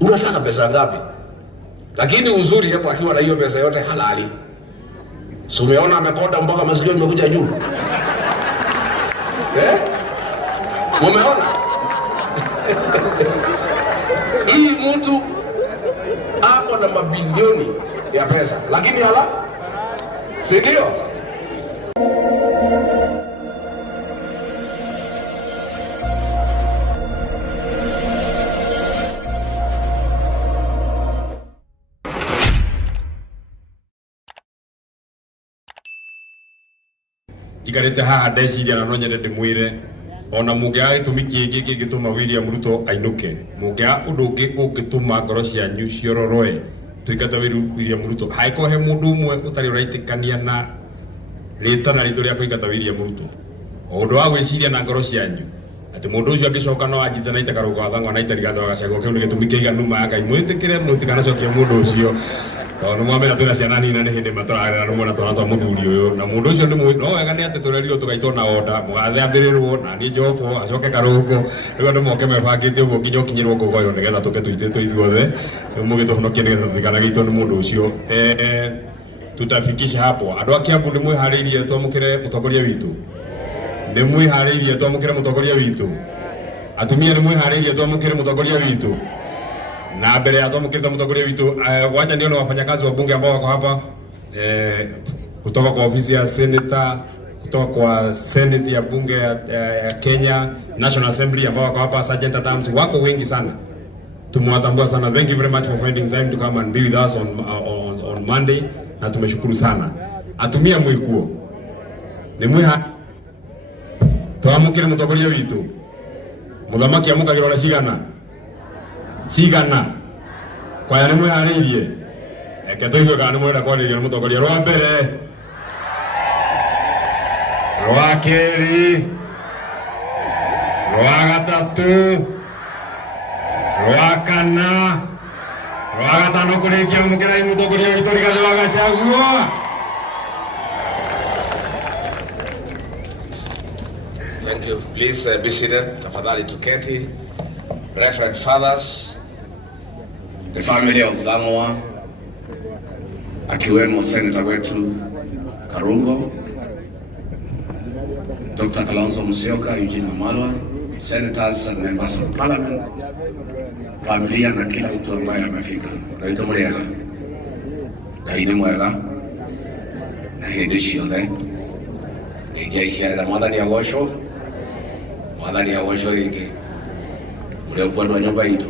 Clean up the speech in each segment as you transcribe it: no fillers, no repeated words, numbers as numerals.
Unataka pesa ngapi? Lakini uzuri hapo akiwa na hiyo pesa yote halali. Si umeona amekonda mpaka masikio imekuja juu? Umeona? Hii mtu hapo na mabilioni ya pesa, lakini si ndio? Jikarete haha ndeciria na no nyende ndimwire ona mungia gitumi kingi gituma William Ruto ainuke, mungia undu ungi ungituma ngoro cianyu ciororoe tuikata William Ruto haiko he mundu umwe utari uraitikania na ritana ritu ria kuingata William Ruto undu wa gwiciria na ngoro cianyu ati mundu ucio angicoka no anjitana itakaruga wathangwa na itarigatho agacago kiu ni gitumi kiiganu ma Ngai mwitikire mutikana cokia mundu ucio no mwamenya twina ciana nini ni hindi matararera no mwana twana twa muthuri uyu na mundu ucio ndi no wega ni ati turerirwo tugaitwo na oda mugathe ambirirwo na ni njoko acoke karungo riu andu moke mebangite uguo nginya ukinyirwo ngogoyo nigetha tuke tuitwe ithuothe mugituhonokie nigetha tutikana gaitwo ni mundu ucio tutafikisha hapo. Andu a Kiambu ni mwihariirie twamukire mutongoria witu, ni mwihariirie twamukire mutongoria witu, atumia ni mwihariirie twamukire mutongoria witu. Na mbele ya twamukire mutongoria witu, wacha nione wafanyakazi wa bunge ambao wako hapa kutoka kwa ofisi ya senator, kutoka kwa senate ya bunge ya Kenya National Assembly ambao wako hapa, Sergeant at Arms wako wengi sana, tumewatambua sana. Thank you very much for finding time to come and be with us on Monday, na tumeshukuru sana. Atumia mwikuo ni mwiha twamukire mutongoria witu muthamaki amukagirora cigana kwa ya ni mwihariirie eke tuigue kana ni mwenda kwariria ni mutongoria rwa mbere rwa keri rwa gatatu rwa kana rwa gatano kurikia mukira mutongoria witu Rigathi wa Gachagua. Thank you. Please be seated. Tafadhali tuketi. Reverend fathers, the family of Dhangwa, akiwemo Senator wetu Karungo, Dr. Kalonzo Musyoka, Eugene Wamalwa, senators and members of parliament, familia na kila mtu ambaye amefika. Naitwa Muriega. Kaine mwega. Na hindi ciothe. Ngiye iciarira mwathani agocwo. Mwathani agocwo ringi. Mureo kwa nyumba itu.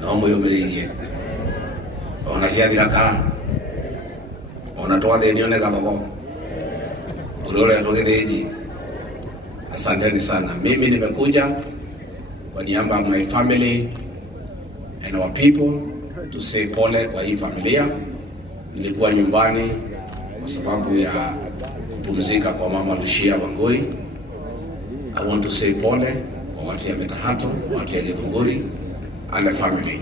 No mwiyumiririe. Ona ciathira kara. Ona twathe nione gathogo. Urore tugithiji. Asanteni sana. Mimi nimekuja kwa niaba ya my family and our people to say pole kwa hii familia. Nilikuwa nyumbani kwa sababu ya kupumzika kwa mama Lucia Wangui. I want to say pole kwa watu ya Metahato, watu ya Githunguri and the family.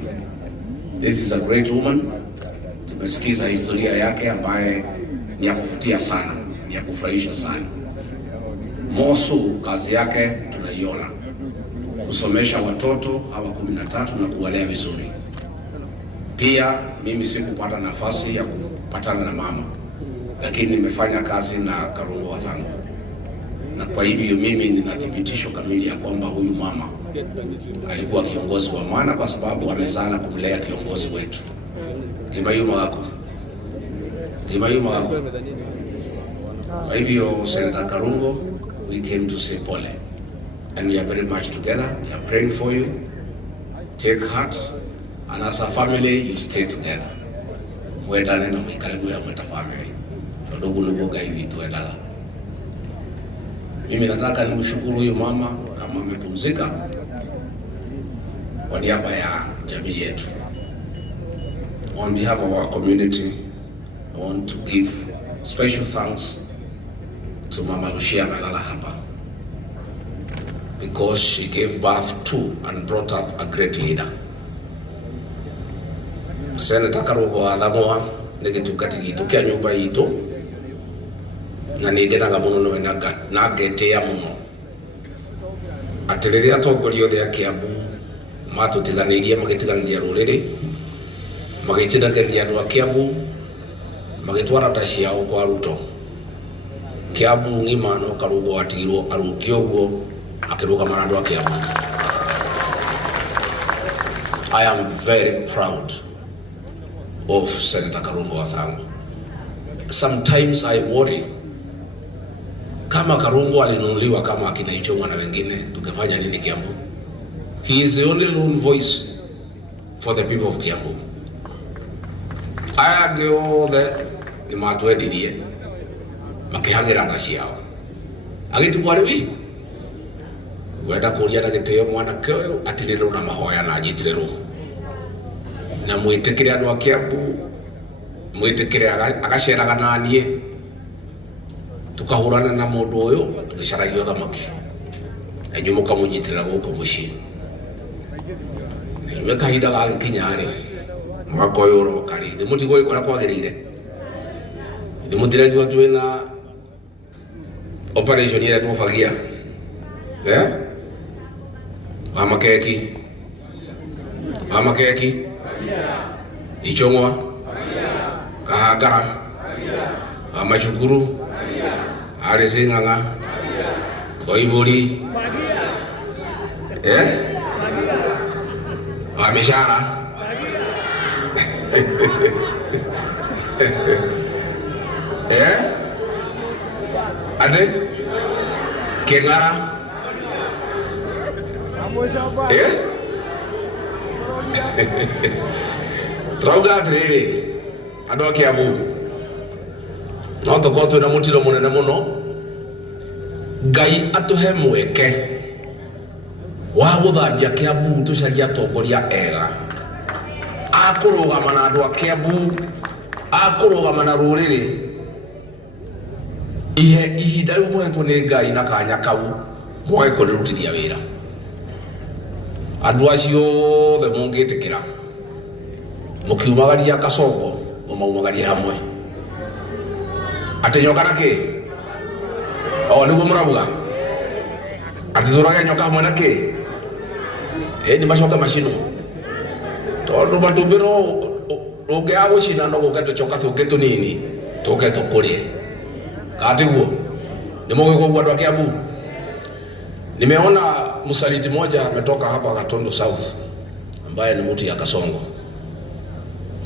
This is a great woman. Tumesikiza historia yake ambaye ni ya kuvutia sana, ni ya kufurahisha sana. Mosu kazi yake tunaiona. Kusomesha watoto hawa 13 na kuwalea vizuri. Pia mimi sikupata nafasi ya kupatana na mama, lakini nimefanya kazi na Karungo wa Dhangwa. Na kwa hivyo mimi nina thibitisho kamili ya kwamba huyu mama alikuwa kiongozi wa maana, kwa sababu amezana kumlea kiongozi wetu. Kimayuma wako. Kwa hivyo Senator Karungo, we came to say pole. And we are very much together. We are praying for you. Take heart. And as a family, you stay together. Mwendane na mwikale ya mweta family. Tondugu nuguga hivi tuendaga. Mimi nataka nimshukuru huyu mama kama amepumzika kwa niaba ya jamii yetu. On behalf of our community, I want to give special thanks to Mama Lucia Malala hapa, because she gave birth to and brought up a great leader. Senator Karungo wa Dhangwa nigitungati gitu kia nyumba itu na nigenaga muno no na ngetea muno atiriria atongoria othe a Kiambu matutiganirie magitiganiria ruriri magitinageria andu a Kiambu magitwara ta ciao kwa Ruto. Kiambu ngima no Karungo atigirwo aruki uguo akirugama na andu a Kiambu. I am very proud of Senator Karungo Wathang'o. Sometimes I worry kama Karungo alinunuliwa kama akina Ichung'wa na wengine, tungefanya nini Kiambu? He is the only lone voice for the people of Kiambu. Aya angĩ othe nĩ matwendirie makĩhang'ĩra na ciao. Agĩtukwo rĩu wenda kũria na gĩtĩo mwanake ũyũ atirĩrwo na mahoya na nyitirĩrwo. Na mwĩtĩkĩre andũ a Kiambu, mwĩtĩkĩre agaceraga na niĩ tukahũrana na mũndũ ũyũ tũgĩcaragia thamaki. Na inyuĩ mũkamũnyitĩrĩra gũkũ mũciĩ. Nĩ kahinda gagĩkinya rĩ mwaka ũyũ ũroka rĩ nĩ mũtigo ũrĩa kwagĩrĩire. Nĩ mũtirejua twĩna operation ĩrĩa tũbagia. Mama keki Ichung'wa Kahangara Amachukuru Alice Ng'ang'a Koiburi Amishara Ade Keng'ara Trauga atiriri andu a Kiambu no tukorwo twina mutiro munene muno. Ngai atuhe mweke wa guthambia Kiambu tucaria atongoria ega akurugama na andu a Kiambu, akurugama na ruriri ihe ihinda riu mwetwo ni Ngai na kanya kau moe kurirutithia wira. Andu acio othe mungitikira mukiumagaria Kasongo mumaumagaria hamwe ati nyoka naki niguo murauga ati turage nyoka hamwe naki ni macoka macino tondu matumbiro ungia gucina no guke tucoka tungi tunini tuke tukurie katiguo ni mugiko gwa andu a Kiambu. Nimeona msaliti moja ametoka hapa Gatundu South ambaye ni mtu ya Kasongo.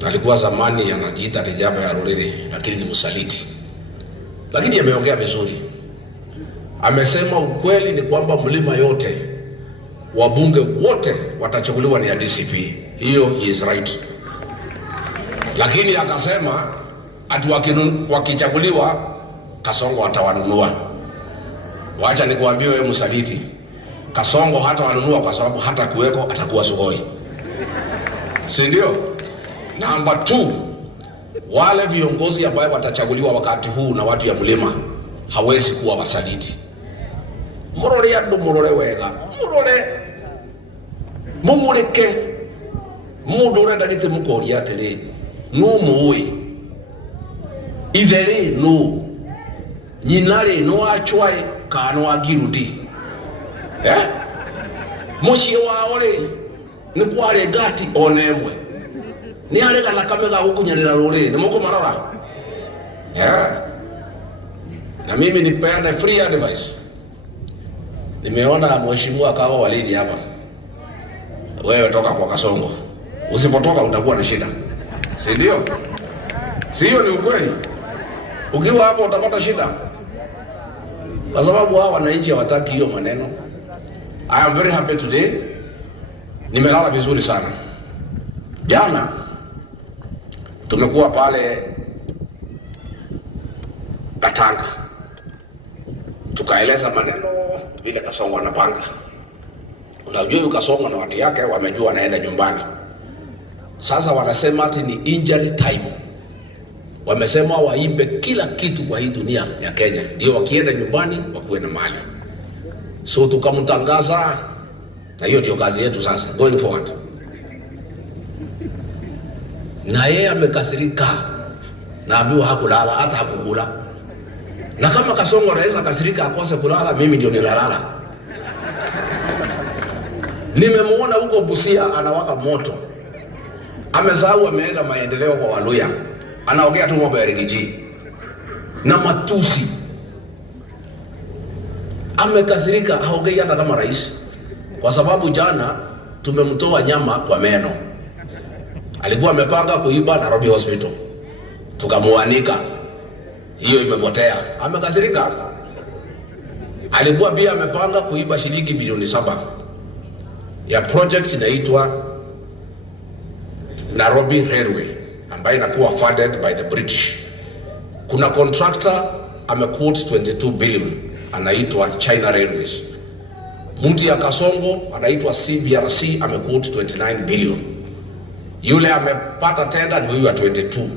Alikuwa zamani anajiita Rijaba ya Ruriri lakini ni msaliti. Lakini ameongea vizuri. Amesema ukweli ni kwamba mlima yote wabunge wote watachaguliwa ni ya DCP. Hiyo he is right. Lakini akasema ati wakichaguliwa Kasongo watawanunua. Wacha nikuambie wewe msaliti, Kasongo hata wanunua kwa sababu hata kuweko atakuwa Sugoi. Si ndio? Number 2, wale viongozi ambao watachaguliwa wakati huu na watu ya mlima hawezi kuwa wasaliti. Murore andu murore wega, murore mumureke mundu urenda nite mukoria atiri no muwi ithere no nyinare no achwae kano agiruti mucie wao ri ni kware ngati onemwe ni arega thakame ga gukunyarira ruri ni muko marora na mimi nipeane free advice. Nimeona mheshimiwa kawa walidi hapa, wewe toka kwa Kasongo, usipotoka utakuwa na shida, si ndio? Sio? Ni ukweli. Ukiwa hapo utapata shida kwa sababu hao wananchi hawataki hiyo maneno. I am very happy today. Nimelala vizuri sana. Jana tumekuwa pale Katanga, tukaeleza maneno vile Kasongo anapanga. Unajua Kasongo na watu yake wamejua wanaenda nyumbani. Sasa wanasema ati ni injury time. Wamesema waibe kila kitu kwa hii dunia ya Kenya ndio wakienda nyumbani wakuwe na mali. So tukamtangaza, na hiyo ndio kazi yetu sasa going forward. Na yeye amekasirika, na ambiwa hakulala hata hakukula. Na kama Kasongo anaweza kasirika akose kulala, mimi ndio nilalala. Nimemuona huko Busia anawaka moto. Amesahau ameenda maendeleo kwa Waluya. Anaongea tu mambo ya Rigiji na matusi. Amekasirika, haongei hata kama rais. Kwa sababu jana tumemtoa nyama kwa meno. Alikuwa amepanga kuiba Nairobi Hospital. Tukamuanika. Hiyo imepotea. Amekasirika. Alikuwa pia amepanga kuiba shilingi bilioni 7 ya project inaitwa Nairobi Railway ambayo inakuwa funded by the British. Kuna contractor amequote 22 billion anaitwa China Railways. Mtu ya Kasongo anaitwa CBRC amequote 29 billion. Yule amepata tender ni huyu wa 22.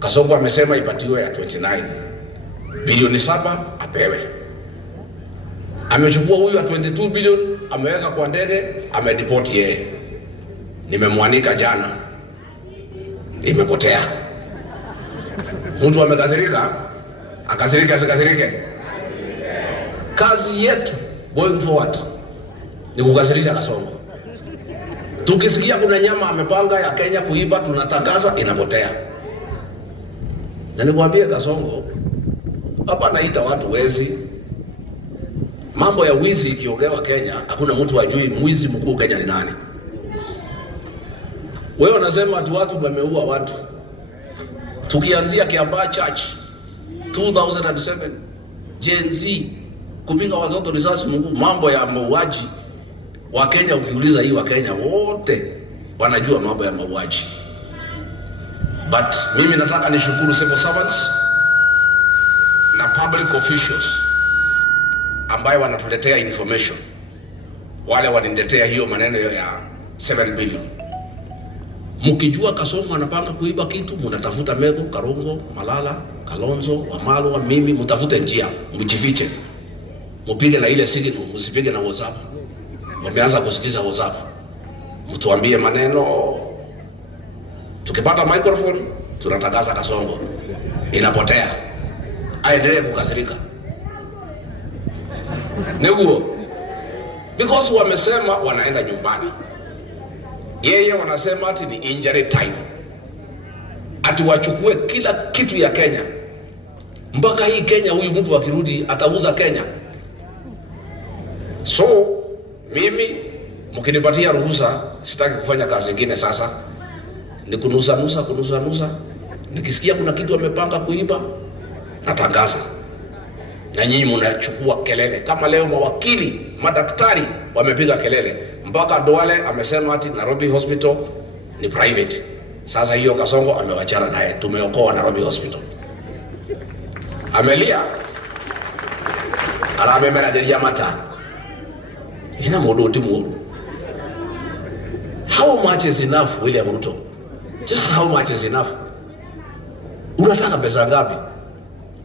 Kasongo amesema ipatiwe ya 29. Bilioni 7 apewe. Amechukua huyu wa 22 billion, ameweka kwa ndege, amedeport yeye. Nimemwanika jana. Imepotea. Mtu amekasirika, akasirika asikasirike. Kazi yetu going forward ni kukasirisha Kasongo. Tukisikia kuna nyama amepanga ya Kenya kuiba, tunatangaza, inapotea. Na nikwambie Kasongo, hapa naita watu wezi. Mambo ya wizi ikiongewa Kenya, hakuna mtu ajui mwizi mkuu Kenya ni nani. Wewe unasema watu wameua watu. Tukianzia Kiambaa Church 2007, Gen Z kupiga watoto risasi Mungu, mambo ya mauaji wa Kenya. Ukiuliza hii wa Kenya wote wanajua mambo ya mauaji. But mimi nataka nishukuru civil servants na public officials ambayo wanatuletea information. Wale waniletea hiyo maneno ya 7 billion. Mkijua Kasongo anapanga kuiba kitu, mnatafuta Medho, Karongo, Malala, Kalonzo, Wamalwa, mimi, mtafute njia, mjifiche. Mpige na ile signal, msipige na WhatsApp. Wameanza kusikiza WhatsApp. Mtuambie maneno. Tukipata microphone, tunatangaza Kasongo. Inapotea. Aendelee kukasirika. Neguo. Because wamesema wanaenda nyumbani. Yeye wanasema ati ni injury time. Ati wachukue kila kitu ya Kenya. Mpaka hii Kenya huyu mtu akirudi atauza Kenya. So mimi mkinipatia ruhusa, sitaki kufanya kazi nyingine sasa. Ni kunusa nusa. Nikisikia kuna kitu amepanga kuiba, natangaza. Na nyinyi mnachukua kelele. Kama leo mawakili, madaktari wamepiga kelele. Mpaka Duale amesema ati Nairobi Hospital ni private. Sasa hiyo Kasongo amewachana naye, tumeokoa Nairobi Hospital. Amelia. Arabemera jeria mata. Ina modoti muru. How much is enough, William Ruto? Just how much is enough? Unataka pesa ngapi?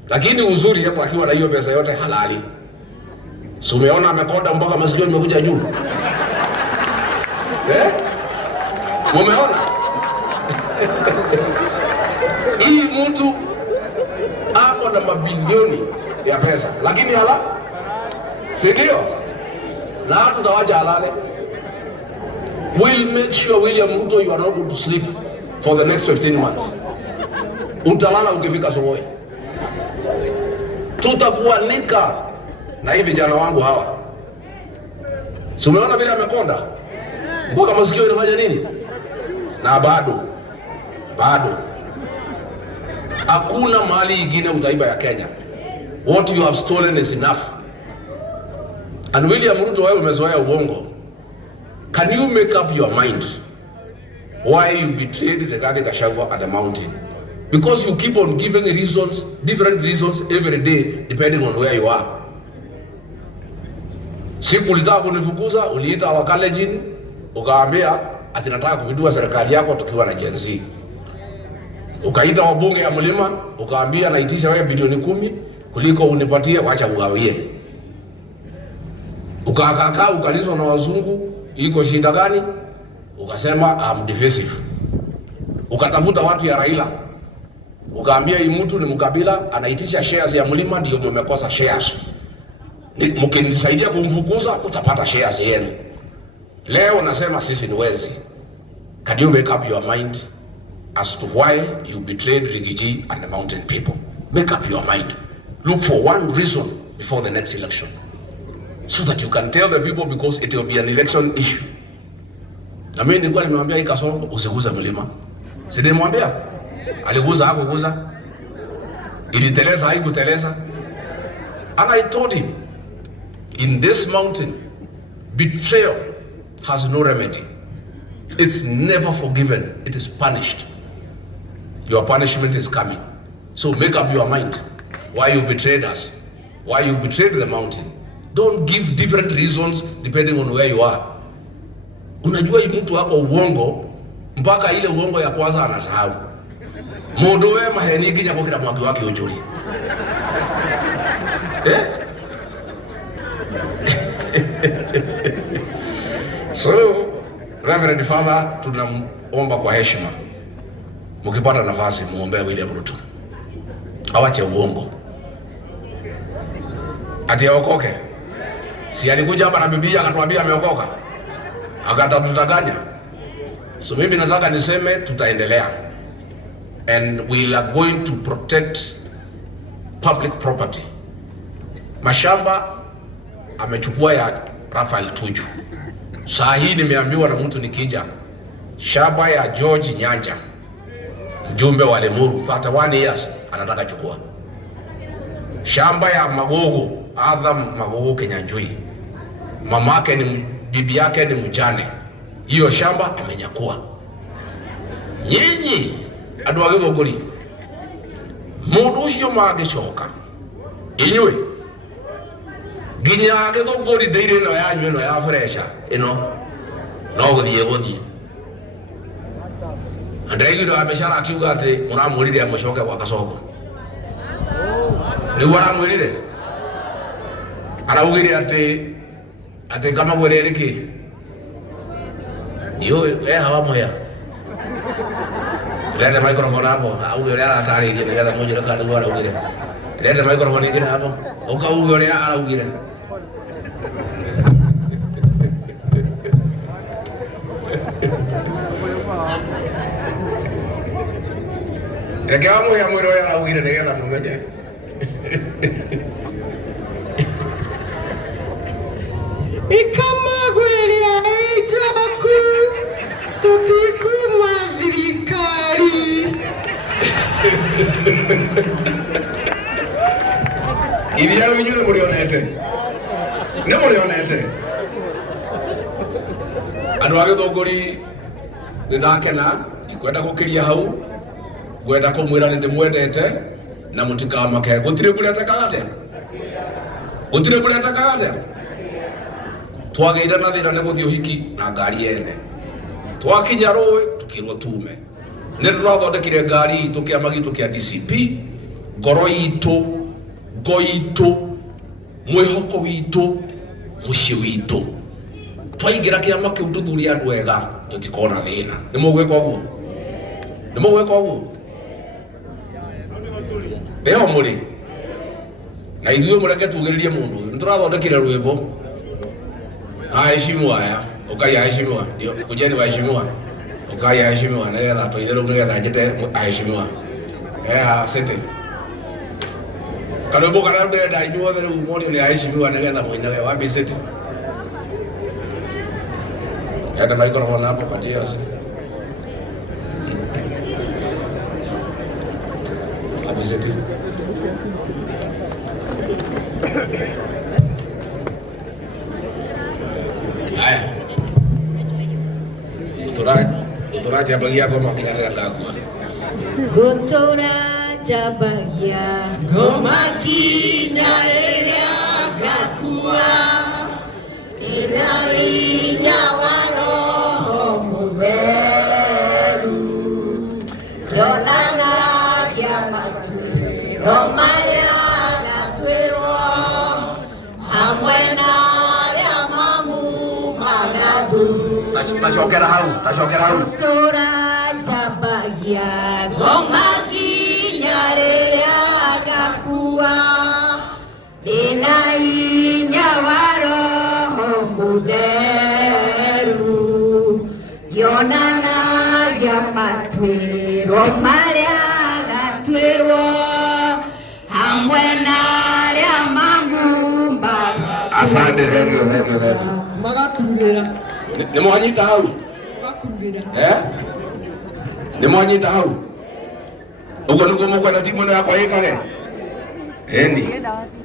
Lakini uzuri yako akiwa na hiyo pesa yote halali. So umeona amekonda mpaka masikio imekuja juu. Umeona? Hii mtu hapo na mabilioni ya pesa, lakini si ndio? Na tutawacha halale. We'll make sure William Ruto you are not going to sleep for the next 15 months. Utalala ukifika Sokoi. Tutakuanika na hivi vijana wangu hawa. Si umeona vile amekonda? Mpaka masikio inafanya nini? Na bado. Hakuna mali ingine utaiba ya Kenya. What you have stolen is enough. And William Ruto, wewe umezoea uongo. Can you make up your mind why you betrayed Rigathi Gachagua at the mountain? Because you keep on giving reasons, different reasons every day depending on where you are. Siku ulitaka kunifukuza, uliita Wakalenjin, ukaambia ati nataka kupindua serikali yako tukiwa na Gen Z. Ukaita wabunge ya Mlima, ukaambia naitisha wewe bilioni 10 kuliko unipatie wacha ugawie. Ukakakaa ukalizwa na wazungu, iko shida gani? Ukasema I'm defensive. Ukatafuta watu ya Raila. Ukaambia hii mtu ni mkabila, anaitisha shares ya Mlima, ndio mmekosa shares. Mkinisaidia kumfukuza utapata shares yenu. Leo unasema sisi ni wezi. Can you make up your mind as to why you betrayed Rigiji and the mountain people? Make up your mind. Look for one reason before the next election, so that you can tell the people, because it will be an election issue. Na mimi nilikuwa nimemwambia hii Kasongo usiguza mlima. Si nimemwambia? Aliguza hakuguza? Iliteleza haikuteleza? And I told him, in this mountain, betrayal has no remedy. It's never forgiven. It is punished. Your punishment is coming. So make up your mind why you betrayed us, why you betrayed the mountain. Don't give different reasons depending on where you are. Unajua mtu wako uongo mpaka ile uongo ya kwanza anasahau. Mundu we maheniki nyako kila mwaki wake ujuri. So, Reverend Father, tunaomba kwa heshima, mkipata nafasi muombee William Ruto awache uongo, ati aokoke. Si alikuja hapa na Biblia akatuambia ameokoka, akatatutanganya. So mimi nataka niseme tutaendelea, and we are going to protect public property. Mashamba amechukua ya Rafael Tuju. Saa hii nimeambiwa na mtu nikija, shamba ya George Nyanja, mjumbe wa Lemuru, 31 years, anataka chukua. Shamba ya Magogo, Adam Magogo Kenyanjui, mamake ni bibi yake ni mjane, hiyo shamba amenyakua. Nyinyi andu agithunguri mundu ucio magicoka inywe ginya agithunguri ndeire no yanyu ino ya fresha ino no guthie Andreigiro ameshara akiuga ati muramurire amucoke kwa Kasongo. Ni waramurire araugire ati kama gwereriki yo hawa moya. Lete microphone hapo, auge ule ataririe nigetha munjire kandi gwara ugire. Lete microphone ingine hapo, ukauge ule araugire. Regamu ya mwiro ya araugire nigetha mumenye. Ikama gweria ijaku tukikumwa thirikari. Iria winyu ni murionete. Ni murionete. Andu agithunguri ndakena ikwenda gukiria hau. Gwenda kumwira ni ndimwendete na mutikamake. Gutire kureta kagate. Gutire kureta kagate. Twageira na thira ne guthio hiki na ngari yene. Twakinya rowe tukirwo tume. Ni turathondekire ngari tukiama gitu kia DCP, ngoro itu, goitu, mwihoko witu, muci witu. Twaigira kiama kiu tuthuri andu ega tutikona thina. Ni mugweka uguo? Ni mugweka uguo? Leo muri na ithuĩ mureke tugĩrĩrie mũndũ ũyũ. Nĩtũrathondekire rwĩmbo aheshimiwa aya, ukai aheshimiwa, ndio kujeni waheshimiwa, ukai aheshimiwa, nĩgetha tũire rĩu nĩgetha njĩte aheshimiwa asante. Karwĩmbo karĩa ndĩrenda inyuothe rĩu mũrĩo nĩ aheshimiwa nĩgetha mũinage wapi city. Hata microphone hapo patia sasa. Wapi city? Haya. Gutura jabagia goma kigarega gakua. Gutura jabagia goma kinyareria gakua. Ina inya waro mutheru. Yonana ya matu. Romaria la twero. Amwena ya mamu maladu. Tachokera hau. Gutura jabagia goma kinyareria gakua. Ina inya waro mutheru. monanagia matuĩro marĩa gatuĩrwo hamwe na arĩa magumbaga. Asante, thank you. Magakurĩra. Nĩ mwanyita hau? Magakurĩra. Nĩ mwanyita hau? Ũguo nĩguo mũkwenda timu ĩno yakwa ĩkage? Eni.